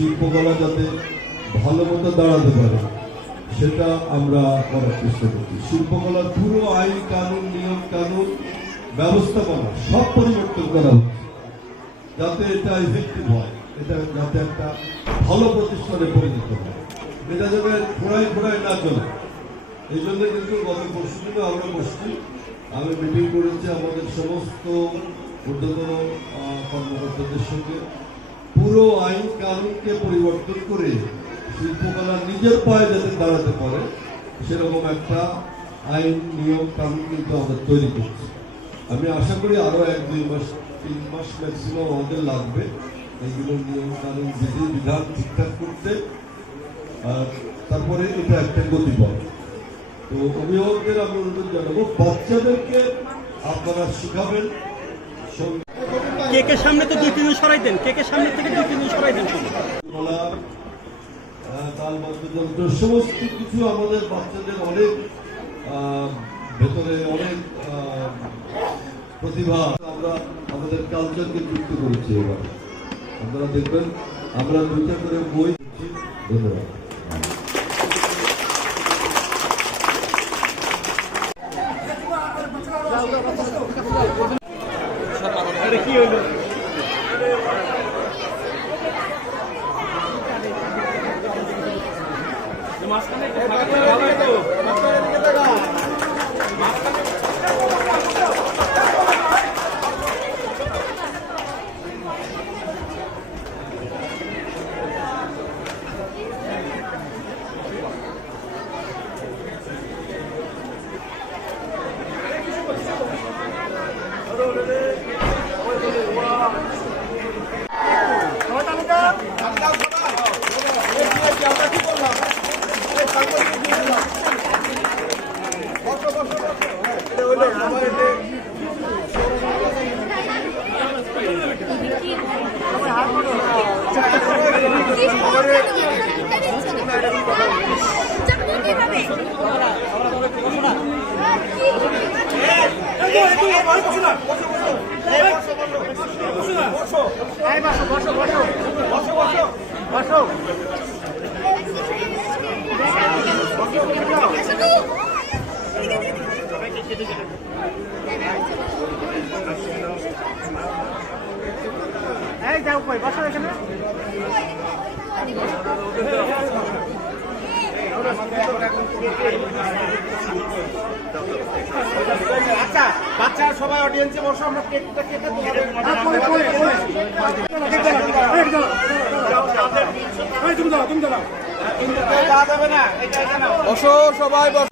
শিল্পকলা যাতে ভালো মতো দাঁড়াতে পারে সেটা আমরা করার চেষ্টা করছি। শিল্পকলার পুরো আইন কানুন, নিয়ম কানুন, ব্যবস্থাপনা সব পরিবর্তন করা হচ্ছে যাতে এটা ইফেক্টিভ হয়, এটা যাতে একটা ভালো প্রতিষ্ঠানে পরিণত হয়, এটা যাতে ঘোড়ায় না চলে। এই জন্য কিন্তু গত পরশু দিনে আমরা বসছি, আমি মিটিং করেছি আমাদের সমস্ত ঊর্ধ্বতন কর্মকর্তাদের সঙ্গে। পুরো আইন কানুনকে পরিবর্তন করে শিল্পকলা নিজের পায়ে যাতে দাঁড়াতে পারে সেরকম একটা আইন, নিয়ম, কানুন কিন্তু আমরা তৈরি করছি। আমি আশা করি আরো 1-2 মাস, 3 মাস ম্যাক্সিমাম আমাদের লাগবে এইগুলো নিয়ম কানুন, বিধি বিধান ঠিকঠাক করতে, আর তারপরে এটা একটা গতি পাবে। তো অভিভাবকদের আমি অনুরোধ জানাবো, বাচ্চাদেরকে আপনারা শিখাবেন। কেকের সামনে তো 2-3 সরাই দেন, কেকের সামনে থেকে 2-3 সরাই দেন। তাল বাদ্যযন্ত্র সমস্ত কিছু আমাদের বাচ্চাদের অনেক ভেতরে অনেক প্রতিভা, আমরা আমাদের কালচারকে যুক্ত করেছি। এবার আপনারা দেখবেন আমরা 2টা করে বই দিচ্ছি। ধন্যবাদ। কি হইল? আচ্ছা, বাচ্চারা সবাই অডিয়েন্সে বসো, আমরা কেকটা কেটে বসো, সবাই বসো।